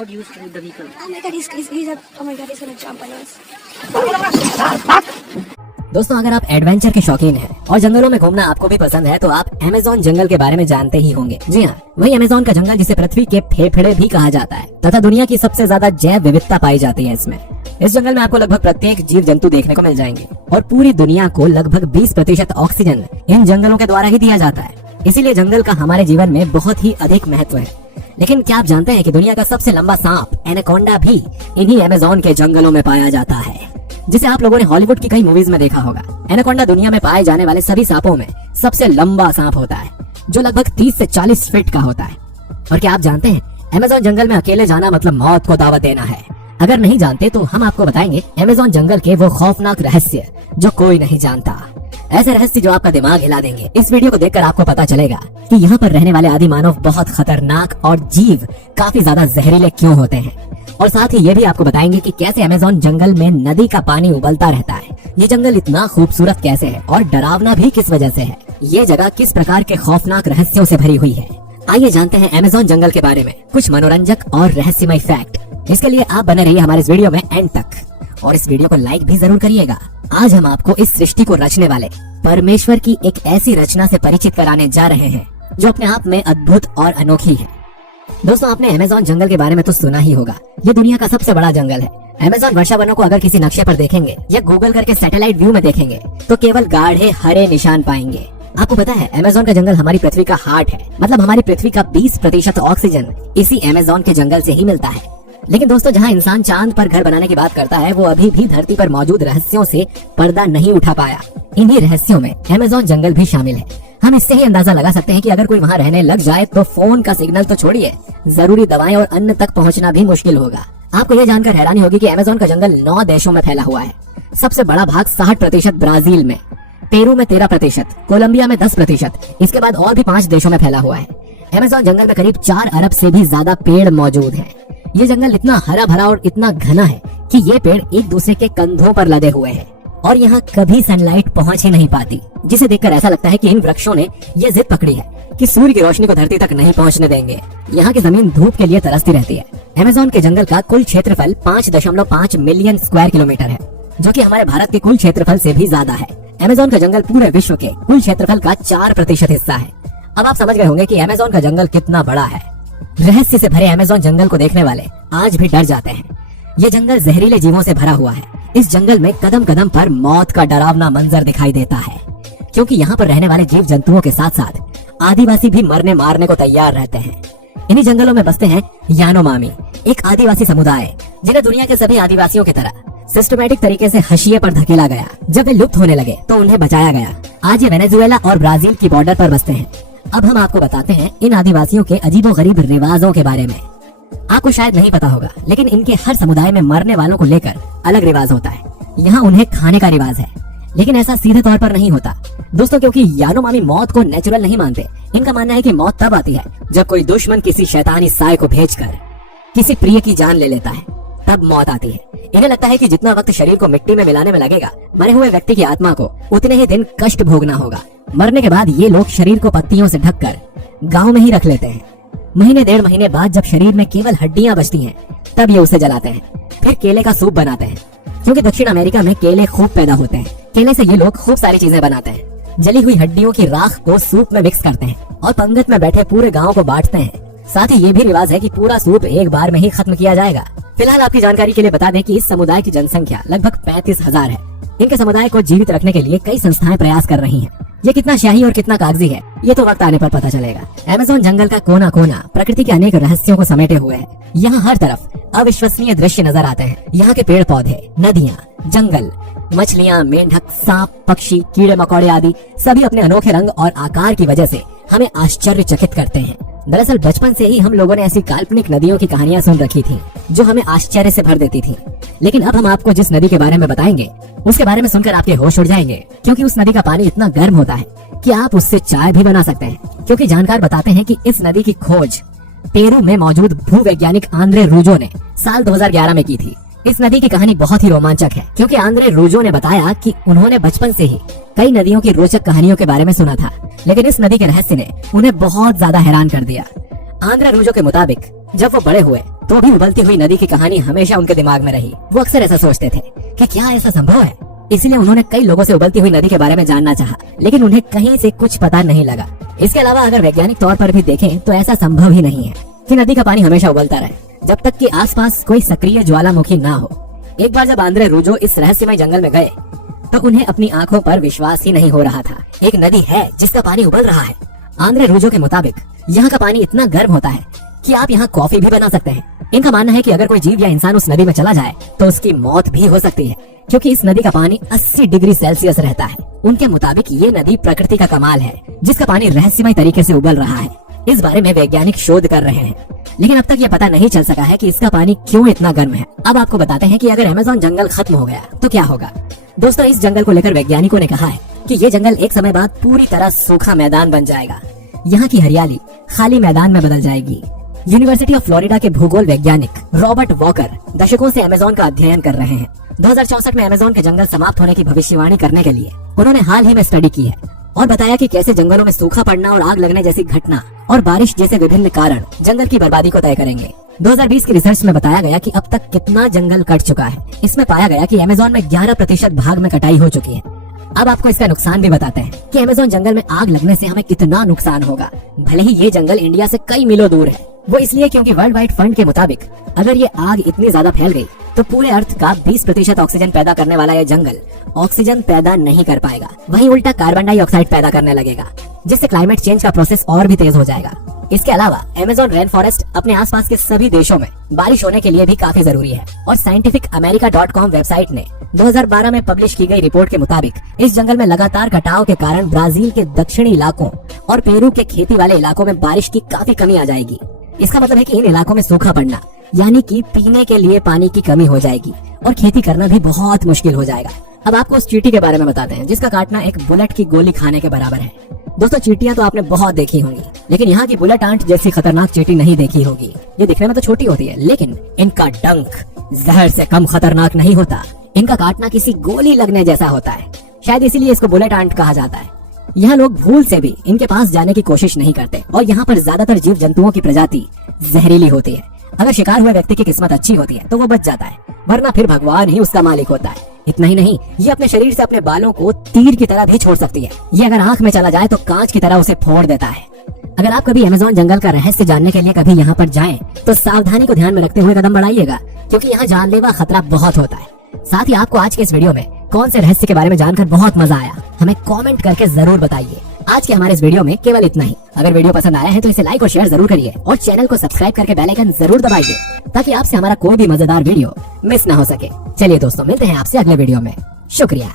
Not used to the vehicle. Oh my god, he's gonna jump on us. दोस्तों, अगर आप adventure के शौकीन हैं और जंगलों में घूमना आपको भी पसंद है तो आप अमेज़न जंगल के बारे में जानते ही होंगे। जी हाँ, वही अमेज़न का जंगल जिसे पृथ्वी के फेफड़े भी कहा जाता है तथा दुनिया की सबसे ज्यादा जैव विविधता पाई जाती है इसमें। इस जंगल में आपको लगभग प्रत्येक जीव जंतु देखने को मिल जाएंगे और पूरी दुनिया को लगभग 20% ऑक्सीजन इन जंगलों के द्वारा ही दिया जाता है। इसीलिए जंगल का हमारे जीवन में बहुत ही अधिक महत्व है। लेकिन क्या आप जानते हैं कि दुनिया का सबसे लंबा सांप एनाकोंडा भी इन्हीं अमेज़न के जंगलों में पाया जाता है, जिसे आप लोगों ने हॉलीवुड की कई मूवीज में देखा होगा। एनाकोंडा दुनिया में पाए जाने वाले सभी सांपों में सबसे लंबा सांप होता है, जो लगभग 30 से 40 फीट का होता है। और क्या आप जानते हैं, अमेज़न जंगल में अकेले जाना मतलब मौत को दावत देना है। अगर नहीं जानते तो हम आपको बताएंगे अमेज़न जंगल के वो खौफनाक रहस्य जो कोई नहीं जानता। ऐसे रहस्य जो आपका दिमाग हिला देंगे। इस वीडियो को देखकर आपको पता चलेगा कि यहाँ पर रहने वाले आदि मानव बहुत खतरनाक और जीव काफी ज्यादा जहरीले क्यों होते हैं। और साथ ही ये भी आपको बताएंगे कि कैसे अमेज़न जंगल में नदी का पानी उबलता रहता है। ये जंगल इतना खूबसूरत कैसे है और डरावना भी किस वजह से है। ये जगह किस प्रकार के खौफनाक रहस्यों से भरी हुई है। आइए जानते हैं अमेज़न जंगल के बारे में कुछ मनोरंजक और रहस्यमय फैक्ट। इसके लिए आप बने रहिए हमारे इस वीडियो में एंड तक और इस वीडियो को लाइक भी जरूर करिएगा। आज हम आपको इस सृष्टि को रचने वाले परमेश्वर की एक ऐसी रचना से परिचित कराने जा रहे हैं जो अपने आप में अद्भुत और अनोखी है। दोस्तों, आपने अमेज़न जंगल के बारे में तो सुना ही होगा। ये दुनिया का सबसे बड़ा जंगल है। अमेज़न वर्षावनों को अगर किसी नक्शे पर देखेंगे या गूगल करके सैटेलाइट व्यू में देखेंगे तो केवल गाढ़े हरे निशान पाएंगे। आपको पता है, अमेज़न का जंगल हमारी पृथ्वी का हार्ट है। मतलब हमारी पृथ्वी का 20% ऑक्सीजन इसी अमेज़न के जंगल से ही मिलता है। लेकिन दोस्तों, जहाँ इंसान चांद पर घर बनाने की बात करता है वो अभी भी धरती पर मौजूद रहस्यों से पर्दा नहीं उठा पाया। इन्हीं रहस्यों में अमेज़न जंगल भी शामिल है। हम इससे ही अंदाजा लगा सकते हैं कि अगर कोई वहाँ रहने लग जाए तो फोन का सिग्नल तो छोड़िए, जरूरी दवाएं और अन्न तक पहुँचना भी मुश्किल होगा। आपको यह जानकर हैरानी होगी कि अमेज़न का जंगल 9 देशों में फैला हुआ है। सबसे बड़ा भाग 60% ब्राजील में, पेरू में 13%, कोलंबिया में 10%, इसके बाद और भी 5 देशों में फैला हुआ है। अमेज़न जंगल में करीब 4 अरब से भी ज्यादा पेड़ मौजूद हैं। ये जंगल इतना हरा भरा और इतना घना है कि ये पेड़ एक दूसरे के कंधों पर लदे हुए हैं और यहाँ कभी सनलाइट पहुँच ही नहीं पाती, जिसे देखकर ऐसा लगता है कि इन वृक्षों ने ये जिद पकड़ी है कि सूर्य की रोशनी को धरती तक नहीं पहुँचने देंगे। यहाँ की जमीन धूप के लिए तरसती रहती है। अमेज़न के जंगल का कुल क्षेत्रफल 5.5 मिलियन स्क्वायर किलोमीटर है, जो कि हमारे भारत के कुल क्षेत्रफल से भी ज्यादा है। अमेज़न का जंगल पूरे विश्व के कुल क्षेत्रफल का 4% हिस्सा है। अब आप समझ गए होंगे कि अमेज़न का जंगल कितना बड़ा है। रहस्य से भरे अमेज़न जंगल को देखने वाले आज भी डर जाते हैं। ये जंगल जहरीले जीवों से भरा हुआ है। इस जंगल में कदम कदम पर मौत का डरावना मंजर दिखाई देता है, क्योंकि यहाँ पर रहने वाले जीव जंतुओं के साथ साथ आदिवासी भी मरने मारने को तैयार रहते हैं। इन्हीं जंगलों में बसते हैं यानोमामी, एक आदिवासी समुदाय जिन्हें दुनिया के सभी आदिवासियों की तरह सिस्टमैटिक तरीके से हाशिए पर धकेला गया। जब वे लुप्त होने लगे तो उन्हें बचाया गया। आज ये वेनेजुएला और ब्राजील की बॉर्डर पर बसते हैं। अब हम आपको बताते हैं इन आदिवासियों के अजीबोगरीब रिवाजों के बारे में। आपको शायद नहीं पता होगा, लेकिन इनके हर समुदाय में मरने वालों को लेकर अलग रिवाज होता है। यहाँ उन्हें खाने का रिवाज है, लेकिन ऐसा सीधे तौर पर नहीं होता दोस्तों, क्योंकि यानोमामी मौत को नेचुरल नहीं मानते। इनका मानना है कि मौत तब आती है जब कोई दुश्मन किसी शैतानी साय को भेजकर किसी प्रिय की जान ले लेता है, तब मौत आती है। इन्हें लगता है कि जितना वक्त शरीर को मिट्टी में मिलाने में लगेगा, मरे हुए व्यक्ति की आत्मा को उतने ही दिन कष्ट भोगना होगा। मरने के बाद ये लोग शरीर को पत्तियों से ढककर गांव में ही रख लेते हैं। महीने 1.5 महीने बाद जब शरीर में केवल हड्डियां बचती हैं, तब ये उसे जलाते हैं। फिर केले का सूप बनाते हैं, क्योंकि दक्षिण अमेरिका में केले खूब पैदा होते हैं। केले से ये लोग खूब सारी चीजें बनाते हैं। जली हुई हड्डियों की राख को सूप में मिक्स करते हैं और पंगत में बैठे पूरे गाँव को बांटते हैं। साथ ही ये भी रिवाज है कि पूरा सूप एक बार में ही खत्म किया जाएगा। फिलहाल आपकी जानकारी के लिए बता दें कि इस समुदाय की जनसंख्या लगभग 35,000 है। इनके समुदाय को जीवित रखने के लिए कई संस्थाएं प्रयास कर रही हैं। ये कितना शाही और कितना कागजी है, ये तो वक्त आने पर पता चलेगा। अमेज़न जंगल का कोना कोना प्रकृति के अनेक रहस्यों को समेटे हुए है। यहाँ हर तरफ अविश्वसनीय दृश्य नजर आते हैं। यहाँ के पेड़ पौधे, नदियाँ, जंगल, मछलियाँ, मेंढक, सांप, पक्षी, कीड़े मकोड़े आदि सभी अपने अनोखे रंग और आकार की वजह से हमें आश्चर्यचकित करते हैं। दरअसल बचपन से ही हम लोगों ने ऐसी काल्पनिक नदियों की कहानियां सुन रखी थी जो हमें आश्चर्य से भर देती थी। लेकिन अब हम आपको जिस नदी के बारे में बताएंगे उसके बारे में सुनकर आपके होश उड़ जाएंगे, क्योंकि उस नदी का पानी इतना गर्म होता है कि आप उससे चाय भी बना सकते हैं। क्योंकि जानकार बताते हैं कि इस नदी की खोज पेरू में मौजूद भूवैज्ञानिक आंद्रे रूजो ने साल 2011 में की थी। इस नदी की कहानी बहुत ही रोमांचक है, क्योंकि आंद्रे रूजो ने बताया कि उन्होंने बचपन से ही कई नदियों की रोचक कहानियों के बारे में सुना था, लेकिन इस नदी के रहस्य ने उन्हें बहुत ज्यादा हैरान कर दिया। आंद्रे रूजो के मुताबिक जब वो बड़े हुए तो भी उबलती हुई नदी की कहानी हमेशा उनके दिमाग में रही। वो अक्सर ऐसा सोचते थे कि क्या ऐसा संभव है। इसलिए उन्होंने कई लोगों से उबलती हुई नदी के बारे में जानना चाहा, लेकिन उन्हें कहीं से कुछ पता नहीं लगा। इसके अलावा अगर वैज्ञानिक तौर पर भी देखें तो ऐसा संभव ही नहीं है कि नदी का पानी हमेशा उबलता रहे जब तक कि आसपास कोई सक्रिय ज्वालामुखी ना हो। एक बार जब आंद्रे रूजो इस रहस्यमय जंगल में गए तो उन्हें अपनी आंखों पर विश्वास ही नहीं हो रहा था। एक नदी है जिसका पानी उबल रहा है। आंद्रे रूजो के मुताबिक यहाँ का पानी इतना गर्म होता है कि आप यहाँ कॉफी भी बना सकते हैं। इनका मानना है कि अगर कोई जीव या इंसान उस नदी में चला जाए तो उसकी मौत भी हो सकती है, क्योंकि इस नदी का पानी 80 डिग्री सेल्सियस रहता है। उनके मुताबिक ये नदी प्रकृति का कमाल है जिसका पानी रहस्यमय तरीके से उबल रहा है। इस बारे में वैज्ञानिक शोध कर रहे हैं, लेकिन अब तक ये पता नहीं चल सका है कि इसका पानी क्यों इतना गर्म है। अब आपको बताते हैं कि अगर अमेज़न जंगल खत्म हो गया तो क्या होगा। दोस्तों, इस जंगल को लेकर वैज्ञानिकों ने कहा है कि ये जंगल एक समय बाद पूरी तरह सूखा मैदान बन जाएगा। यहाँ की हरियाली खाली मैदान में बदल जाएगी। यूनिवर्सिटी ऑफ फ्लोरिडा के भूगोल वैज्ञानिक रॉबर्ट वॉकर दशकों से अमेज़न का अध्ययन कर रहे हैं। 2064 में अमेज़न के जंगल समाप्त होने की भविष्यवाणी करने के लिए उन्होंने हाल ही में स्टडी की है और बताया कि कैसे जंगलों में सूखा पड़ना और आग लगने जैसी घटना और बारिश जैसे विभिन्न कारण जंगल की बर्बादी को तय करेंगे। 2020 की रिसर्च में बताया गया कि अब तक कितना जंगल कट चुका है। इसमें पाया गया कि अमेज़न में 11% भाग में कटाई हो चुकी है। अब आपको इसका नुकसान भी बताते हैं कि अमेज़न जंगल में आग लगने से हमें कितना नुकसान होगा। भले ही ये जंगल इंडिया से कई मीलों दूर है, वो इसलिए क्योंकि वर्ल्ड वाइड फंड के मुताबिक अगर ये आग इतनी ज्यादा फैल गई तो पूरे अर्थ का 20% ऑक्सीजन पैदा करने वाला ये जंगल ऑक्सीजन पैदा नहीं कर पाएगा, वहीं उल्टा कार्बन डाइऑक्साइड पैदा करने लगेगा, जिससे क्लाइमेट चेंज का प्रोसेस और भी तेज हो जाएगा। इसके अलावा अमेज़न रेन फॉरेस्ट अपने आसपास के सभी देशों में बारिश होने के लिए भी काफी जरूरी है। और scientificamerica.com वेबसाइट ने 2012 में पब्लिश की गई रिपोर्ट के मुताबिक इस जंगल में लगातार कटाव के कारण ब्राजील के दक्षिणी इलाकों और पेरू के खेती वाले इलाकों में बारिश की काफी कमी आ जाएगी। इसका मतलब है कि इन इलाकों में सूखा पड़ना यानी कि पीने के लिए पानी की कमी हो जाएगी और खेती करना भी बहुत मुश्किल हो जाएगा। अब आपको उस चींटी के बारे में बताते हैं जिसका काटना एक बुलेट की गोली खाने के बराबर है। दोस्तों, चींटियां तो आपने बहुत देखी होंगी, लेकिन यहाँ की बुलेट आंट जैसी खतरनाक चींटी नहीं देखी होगी। ये दिखने में तो छोटी होती है, लेकिन इनका डंक जहर से कम खतरनाक नहीं होता। इनका काटना किसी गोली लगने जैसा होता है। शायद इसीलिए इसको बुलेट आंट कहा जाता है। यहाँ लोग भूल से भी इनके पास जाने की कोशिश नहीं करते और यहाँ पर ज्यादातर जीव जंतुओं की प्रजाति जहरीली होती है। अगर शिकार हुए व्यक्ति की किस्मत अच्छी होती है तो वो बच जाता है, वरना फिर भगवान ही उसका मालिक होता है। इतना ही नहीं, ये अपने शरीर से अपने बालों को तीर की तरह भी छोड़ सकती है। ये अगर आंख में चला जाए तो कांच की तरह उसे फोड़ देता है। अगर आप कभी अमेज़न जंगल का रहस्य जानने के लिए कभी यहाँ पर जाएं, तो सावधानी को ध्यान में रखते हुए कदम बढ़ाइएगा, क्योंकि यहाँ जानलेवा खतरा बहुत होता है। साथ ही आपको आज के इस वीडियो में कौन से रहस्य के बारे में जानकर बहुत मजा आया, हमें कमेंट करके जरूर बताइए। आज के हमारे इस वीडियो में केवल इतना ही। अगर वीडियो पसंद आया है तो इसे लाइक और शेयर जरूर करिए और चैनल को सब्सक्राइब करके बेल आइकन जरूर दबाइए, ताकि आपसे हमारा कोई भी मजेदार वीडियो मिस ना हो सके। चलिए दोस्तों, मिलते हैं आपसे अगले वीडियो में। शुक्रिया।